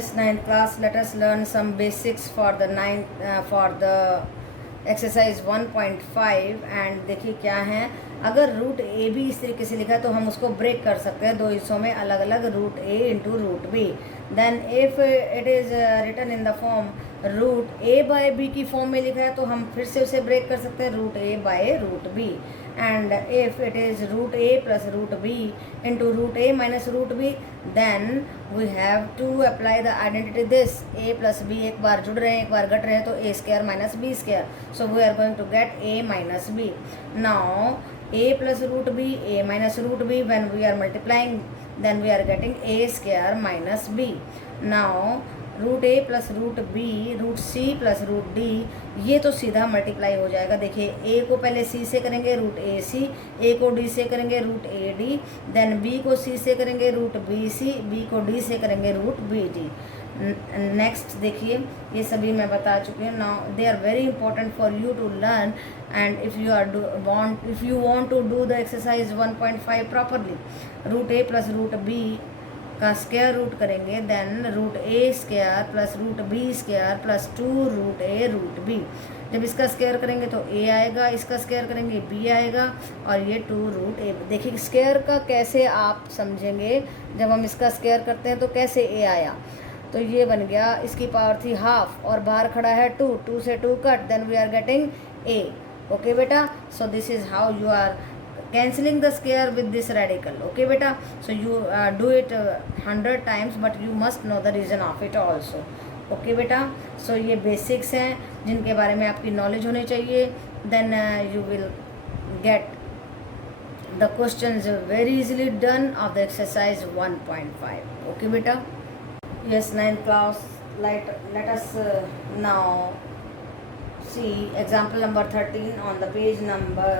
Yes, ninth class. Let us learn some basics for the exercise 1.5 and देखिए क्या है। अगर रूट ए बी इस तरीके से लिखा है तो हम उसको ब्रेक कर सकते हैं दो हिस्सों में, अलग अलग root A into root B. Then if it is written in the form root A by B की फॉर्म में लिखा है तो हम फिर से उसे ब्रेक कर सकते हैं root A by root B. And if it is root A plus root B into root A minus root B, then we have to apply the identity this A plus B, एक बार जुड़ रहे हैं एक बार घट रहे हैं तो A square minus B square, so we are going to get A minus B. Now a plus root b, a minus root b, when we are multiplying then we are getting a square minus b. Now root A plus root B root C plus root D, ये तो सीधा multiply हो जाएगा। देखिए ए को पहले सी से करेंगे रूट ए सी, ए को डी से करेंगे root A D, then B को सी से करेंगे रूट बी सी, बी को डी से करेंगे रूट बी डी। नेक्स्ट देखिए ये सभी मैं बता चुकी हूँ। Now they are very important for you to learn and if you want to do the exercise 1.5 properly, root A plus root B का स्क्वायर रूट करेंगे, then root A square plus root B square plus 2 root A root B. जब इसका square करेंगे तो ए आएगा, इसका square करेंगे B आएगा और ये 2 रूट ए। देखिए स्क्वायर का कैसे आप समझेंगे, जब हम इसका स्क्वायर करते हैं तो कैसे ए आया, तो ये बन गया इसकी पावर थी हाफ और बाहर खड़ा है 2, 2 से 2 cut, then we are getting A. Okay बेटा, so this is how you are cancelling the square with this radical. Okay beta, so you do it 100 times but you must know the reason of it also. Okay beta, so ये basics हैं जिनके बारे में आपकी knowledge होनी चाहिए, then you will get the questions very easily done of the exercise 1.5. Okay beta, yes, 9th class. Let us now see example number 13 on the page number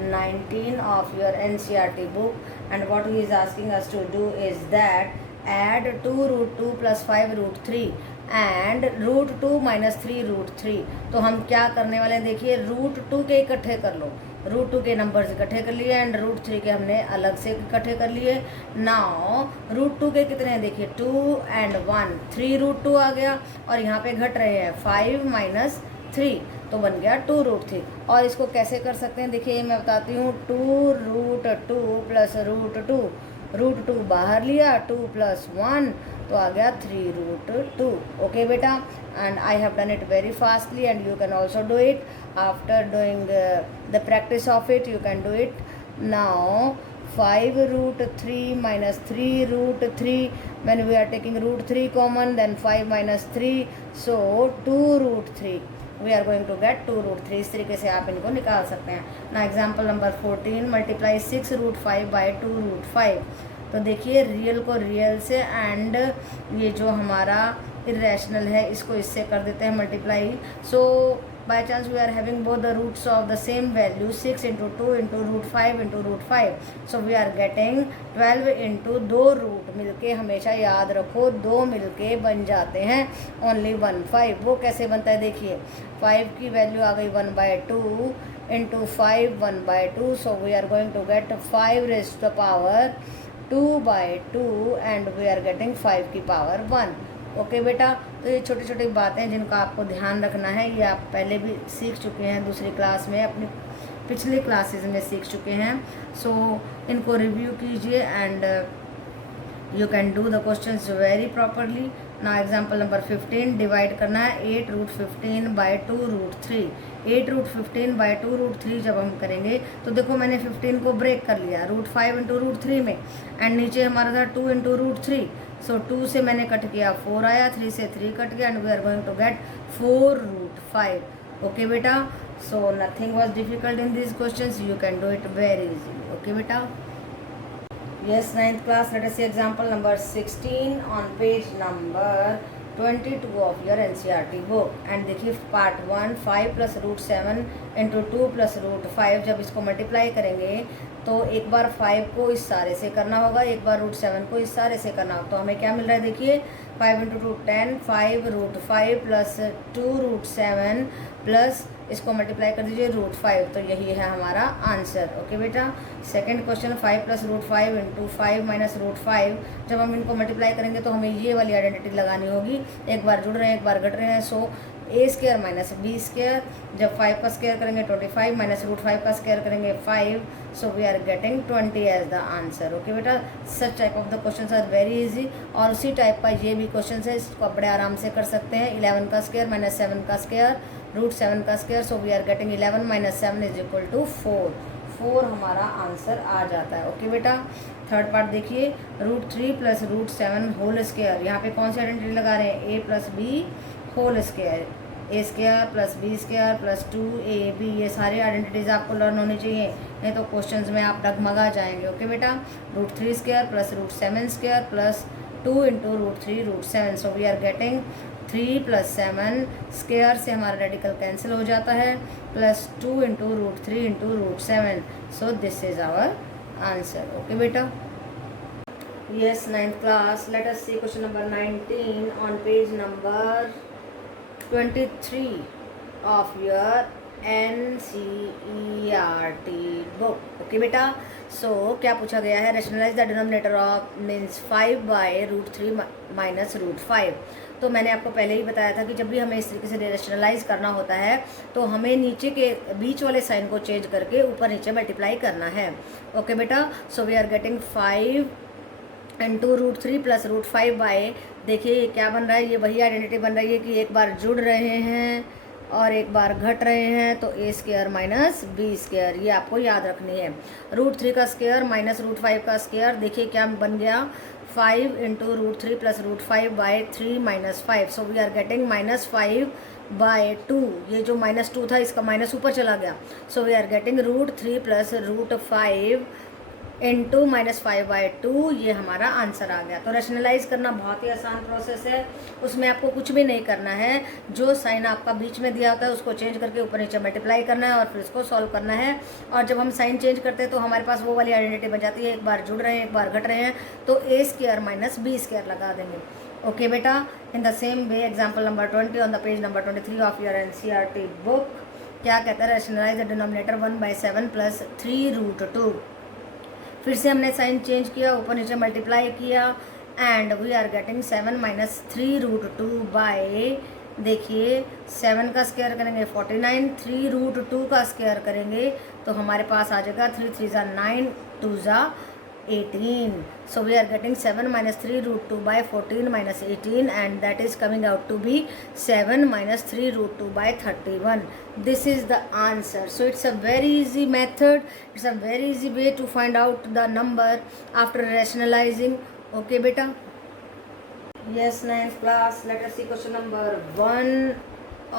19 of your NCERT book, and what he is asking us to do is that add 2 root 2 plus 5 root 3 and root 2 minus 3 root 3। तो हम क्या करने वाले हैं देखिए, root 2 के इकट्ठे कर लो, रूट 2 के नंबर्स इकट्ठे कर लिए एंड रूट 3 के हमने अलग से इकट्ठे कर लिए। नाउ रूट 2 के कितने हैं देखिए 2 एंड 1, 3 रूट 2 आ गया और यहाँ पे घट रहे हैं 5 माइनस 3, तो बन गया 2 रूट 3। और इसको कैसे कर सकते हैं देखिए मैं बताती हूँ, 2 रूट 2 प्लस रूट 2, रूट 2 बाहर लिया 2 प्लस 1 तो आ गया 3 रूट 2। ओके बेटा, and I have done it very fastly and you can also do it after doing the practice of it, you can do it. Now 5 root 3 minus 3 root 3, when we are taking root 3 common then 5 minus 3, so 2 root 3, we are going to get 2 root 3। इस तरीके से आप इनको निकाल सकते हैं ना। Example number 14, multiply 6 root 5 by 2 root 5। तो देखिए रियल को रियल से एंड ये जो हमारा इरेशनल है इसको इससे कर देते हैं multiply. So by chance we are having both the roots of the same value, 6 into 2 into root 5 into root 5, so we are getting 12 into 2 root मिलके, हमेशा याद रखो 2 मिलके बन जाते हैं ओनली 1 5। वो कैसे बनता है देखिए, 5 की वैल्यू आ गई 1/2 into 5 1/2, so we are going to get 5 raised to the power 2/2 and we are getting 5 की पावर 1। ओके बेटा, तो ये छोटी छोटी बातें जिनका आपको ध्यान रखना है, ये आप पहले भी सीख चुके हैं दूसरी क्लास में, अपनी पिछले क्लासेस में सीख चुके हैं। सो इनको रिव्यू कीजिए and you can do the questions very properly. ना एग्जाम्पल नंबर 15, डिवाइड करना है 8 root 15 by 2 root 3। 8 root 15 by 2 root 3 जब हम करेंगे तो देखो मैंने 15 को ब्रेक कर लिया रूट 5 इंटू रूट 3 में, एंड नीचे हमारा था 2 इंटू रूट 3, सो 2 से मैंने कट किया 4 आया, 3 से 3 कट गया and we are going to get 4 root 5। Okay बेटा, so nothing was difficult in this questions, you can do it very easily. Okay बेटा, yes, 9th class. Let us see example number 16 on page number 22 of your NCERT book, and देखिए part 1, 5 plus root 7 into 2 plus root 5, जब इसको multiply करेंगे तो एक बार 5 को इस सारे से करना होगा, एक बार रूट 7 को इस सारे से करना होगा। तो हमें क्या मिल रहा है देखिए, 5 into 2 10, 5 root 5 plus 2 root 7 plus इसको मल्टीप्लाई कर दीजिए रूट 5, तो यही है हमारा आंसर। ओके बेटा, second question 5 plus root 5 into 5 minus root 5, जब हम इनको मल्टीप्लाई करेंगे तो हमें ये वाली आइडेंटिटी लगानी होगी, एक बार जुड़ रहे हैं एक बार घट रहे हैं। सो A square minus B square, जब 5 का स्क्वायर करेंगे 25 माइनस रूट 5 का स्क्वायर करेंगे 5, so we are getting 20 as the answer. Okay बेटा, such type of the question are very easy, और उसी टाइप का ये भी क्वेश्चन है, इसको आप बड़े आराम से कर सकते हैं। 11 का स्क्वायर माइनस 7 का स्क्वायर रूट 7 का square, so we are getting 11 minus 7 is equal to 4 हमारा आंसर आ जाता है। ओके बेटा, थर्ड पार्ट देखिए, root 3 plus root 7 whole square, यहाँ पे कौन सी आइडेंटिटी लगा रहे हैं, A plus B whole square, A square plus B square plus 2ab, ये सारे आइडेंटिटीज आपको लर्न होनी चाहिए, नहीं तो क्वेश्चंस में आप डगमगा जाएंगे। ओके बेटा, root 3 square plus root 7 square plus 2 into root 3 root 7, so we are getting 3 plus 7 square से हमारा रेडिकल कैंसिल हो जाता है, plus 2 into root 3 into root 7, so this is our answer. Okay बेटा, yes, 9th class, let us see question number 19 on page number 23 of your NCERT book. Okay बेटा, so क्या पूछा गया है, rationalise the denominator of means 5 by root 3 minus root 5। तो मैंने आपको पहले ही बताया था कि जब भी हमें इस तरीके से रेशनलाइज करना होता है तो हमें नीचे के बीच वाले साइन को चेंज करके ऊपर नीचे मल्टीप्लाई करना है। ओके बेटा, so we are getting 5 into root 3 plus root 5 by, देखिए ये क्या बन रहा है, ये वही आइडेंटिटी बन रही है कि एक बार जुड़ रहे हैं और एक बार घट रहे हैं, तो A square minus B square, ये आपको याद रखनी है। रूट 3 का स्क्वायर माइनस रूट 5 का स्क्वायर, देखिए क्या बन गया, 5 into root 3 plus root 5 by 3 minus 5, so we are getting minus 5 by 2, ये जो माइनस 2 था इसका माइनस ऊपर चला गया, so we are getting root 3 plus root 5 into minus 5 by 2, ये हमारा आंसर आ गया। तो रेशनलाइज करना बहुत ही आसान प्रोसेस है, उसमें आपको कुछ भी नहीं करना है, जो साइन आपका बीच में दिया होता है उसको चेंज करके ऊपर नीचे मल्टीप्लाई करना है और फिर इसको सॉल्व करना है। और जब हम साइन चेंज करते हैं तो हमारे पास वो वाली आइडेंटिटी बन जाती है, एक बार जुड़ रहे हैं एक बार घट रहे हैं, तो A square minus B square लगा देंगे। ओके बेटा, in the same way example number 20 on the page number 23 of your NCERT book, क्या कहता है, rationalise the denominator 1/7 plus 3 root 2, फिर से हमने साइन चेंज किया, ऊपर नीचे मल्टीप्लाई किया, and we are getting 7 minus 3 root 2 by, देखिए 7 का स्क्वायर करेंगे 49, 3 रूट 2 का स्क्वायर करेंगे तो हमारे पास आ जाएगा 3 3 ज़ा 9, 2 ज़ा 18, so we are getting 7 minus 3 root 2 by 14 minus 18, and that is coming out to be 7 minus 3 root 2 by 31. This is the answer. So it's a very easy method, it's a very easy way to find out the number after rationalizing. Okay beta, yes, 9th class, let us see question number 1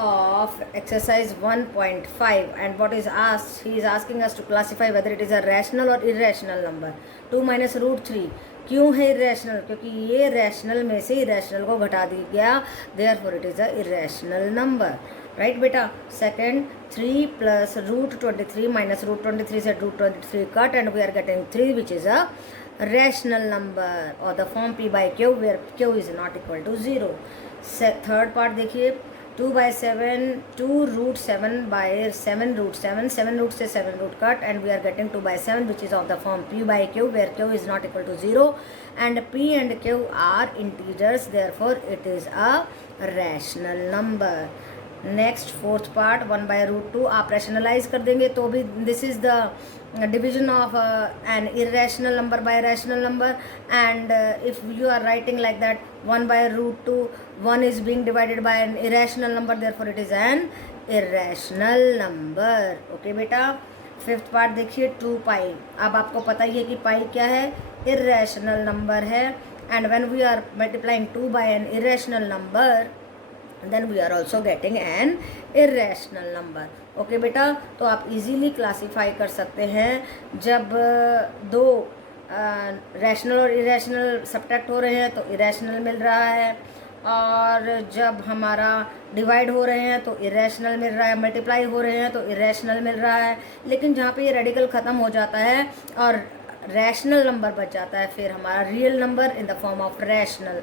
of exercise 1.5, and what is asked, he is asking us to classify whether it is a rational or irrational number. 2 minus root 3 क्यों है irrational, क्योंकि ये rational में से irrational को घटा दी गया, therefore it is a irrational number, right बेटा। Second, 3 plus root 23 minus root 23 से root 23 cut, and we are getting 3 which is a rational number or the form p by q where q is not equal to 0. Third part देखिए, 2/7, 2 root 7 by 7 root 7, 7 root से 7 root cut, and we are getting 2/7 which is of the form p by q where q is not equal to 0, and p and q are integers, therefore it is a rational number. Next fourth part, 1/√2 आप rationalise कर देंगे तो भी this is the division of an irrational number by rational number, and if you are writing like that 1/√2, 1 is being divided by an irrational number, therefore it is an irrational number. Okay बेटा, fifth part देखिए, 2 पाई, अब आपको पता ही है कि pi क्या है, irrational number है, and when we are multiplying 2 by an irrational number then we are also getting an irrational number. Okay बेटा, तो आप इजीली क्लासीफाई कर सकते हैं जब दो रैशनल और इरेशनल सब्ट्रैक्ट हो रहे हैं तो इरेशनल मिल रहा है, और जब हमारा डिवाइड हो रहे हैं तो इरेशनल मिल रहा है, मल्टीप्लाई हो रहे हैं तो इरेशनल मिल रहा है, लेकिन जहाँ पे ये रेडिकल ख़त्म हो जाता है और रैशनल नंबर बच जाता है, फिर हमारा real number in the form of rational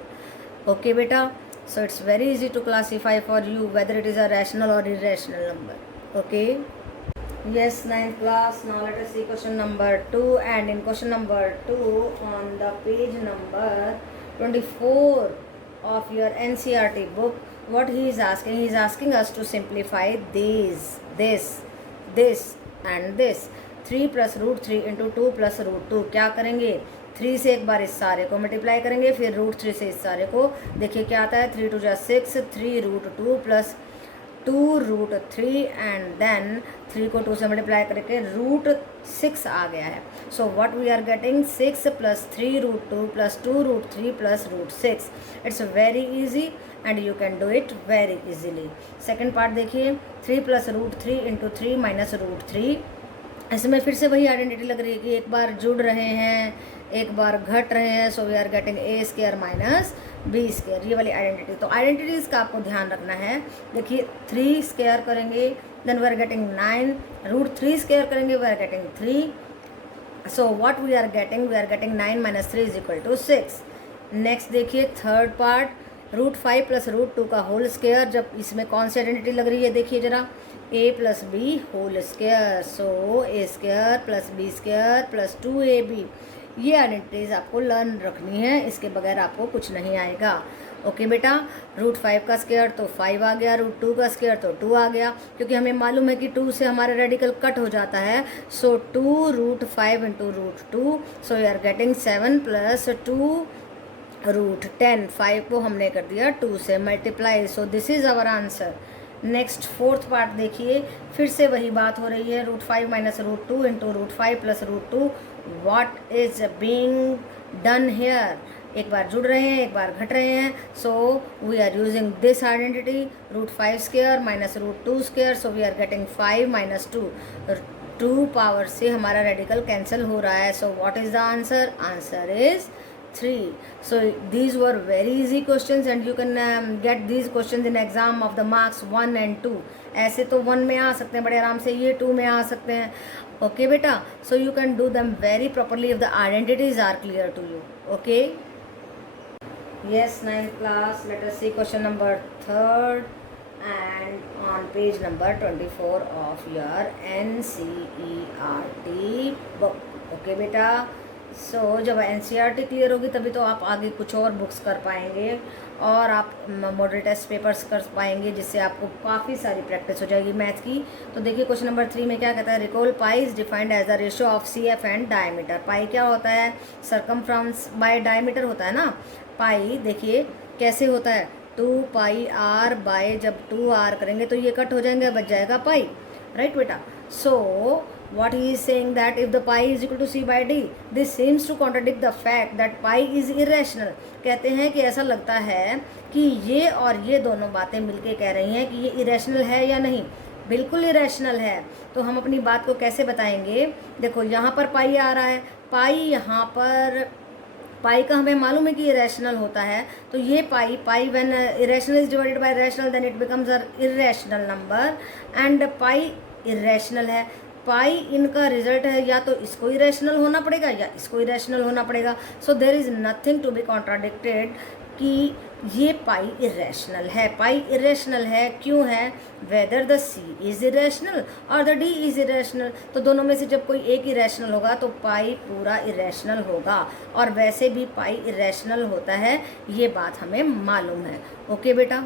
Okay beta, so it's very easy to classify for you whether it is a rational or irrational number. Okay, yes, ninth class, now let us see question number 2. And in question number 2 on the page number 24 of your NCERT book, what he is asking us to simplify this and this. 3 plus root 3 into 2 plus root 2. क्या करेंगे, 3 से एक बार इस सारे को multiply करेंगे, फिर root 3 से इस सारे को, देखिए क्या आता है, 3 2 जा 6, 3 root 2 plus 2 root 3 and then 3 को 2 से मल्टीप्लाई करके रूट 6 आ गया है. So what we are getting, 6 plus 3 root 2 plus 2 root 3 plus root 6. It's very easy and you can do it very easily. Second part देखिए, 3 plus root 3 into 3 minus root 3. इसमें फिर से वही आइडेंटिटी लग रही है कि एक बार जुड़ रहे हैं, एक बार घट रहे हैं. So we are getting A square minus B square, ये वाली आइडेंटिटी. तो आइडेंटिटीज़ का आपको ध्यान रखना है. देखिए 3 स्क्वायर करेंगे then we are getting 9, root 3 square करेंगे we are getting 3. So what we are getting 9 minus 3 is equal to 6. Next देखिए third part, root 5 plus root 2 का होल स्क्वायर. जब इसमें कौन सी आइडेंटिटी लग रही है देखिए जरा, a plus B whole square. So A square plus B square plus 2ab. ये आइडेंटिटीज आपको लर्न रखनी है, इसके बगैर आपको कुछ नहीं आएगा. ओके बेटा, रूट 5 का स्क्वायर तो 5 आ गया, रूट 2 का स्क्वायर तो 2 आ गया, क्योंकि हमें मालूम है कि 2 से हमारा रेडिकल कट हो जाता है. So 2 root 5 into root 2. So we are getting 7 plus 2 root 10. 5 को हमने कर दिया 2 से multiply. So this is our answer. Next fourth part देखिए, फिर से वही बात हो रही है, root 5 minus root 2 into root 5 plus root 2. What is being done here, एक बार जुड़ रहे हैं एक बार घट रहे हैं. So we are using this identity, root 5 square minus root 2 square. So we are getting 5 minus 2. 2 power से हमारा रेडिकल कैंसिल हो रहा है. So what is the answer, answer is 3. So these were very easy questions and you can get these questions in exam of the marks 1 and 2. ऐसे तो 1 में आ सकते हैं बड़े आराम से, ये 2 में आ सकते हैं. ओके बेटा, so you can do them very properly if the identities are clear to you. Okay, yes, 9th class, let us see question number 3rd and on page number 24 of your NCERT book. Okay बेटा, सो जब NCERT clear होगी तभी तो आप आगे कुछ और books कर पाएंगे और आप मॉडल टेस्ट पेपर्स कर पाएंगे, जिससे आपको काफ़ी सारी प्रैक्टिस हो जाएगी मैथ की. तो देखिए क्वेश्चन नंबर 3 में क्या कहता है, recall pi is defined as the ratio of CF and diameter. Pi क्या होता है, सरकमफ्रेंस बाय डायमीटर होता है ना. पाई देखिए कैसे होता है, 2 पाई r बाय, जब 2r करेंगे तो ये कट हो जाएंगे, बच जाएगा पाई. राइट बेटा. सो what he is saying that if the pi is equal to c by d, this seems to contradict the fact that pi is irrational. कहते हैं कि ऐसा लगता है कि ये और ये दोनों बातें मिलके कह रही हैं कि ये irrational है या नहीं. बिल्कुल irrational है. तो हम अपनी बात को कैसे बताएंगे, देखो यहाँ पर पाई आ रहा है, पाई यहाँ पर, पाई का हमें मालूम है कि इरेशनल होता है. तो ये pi when irrational is divided by rational then it becomes a irrational number and pi irrational है. पाई इनका रिजल्ट है, या तो इसको इरेशनल होना पड़ेगा या इसको इरेशनल होना पड़ेगा. So there is nothing to be contradicted कि ये पाई इरेशनल है. पाई इरेशनल है क्यों है, whether the C is irrational और द D इज़ इरेशनल. तो दोनों में से जब कोई एक इरेशनल होगा तो पाई पूरा इरेशनल होगा, और वैसे भी पाई इरेशनल होता है, ये बात हमें मालूम है. ओके बेटा.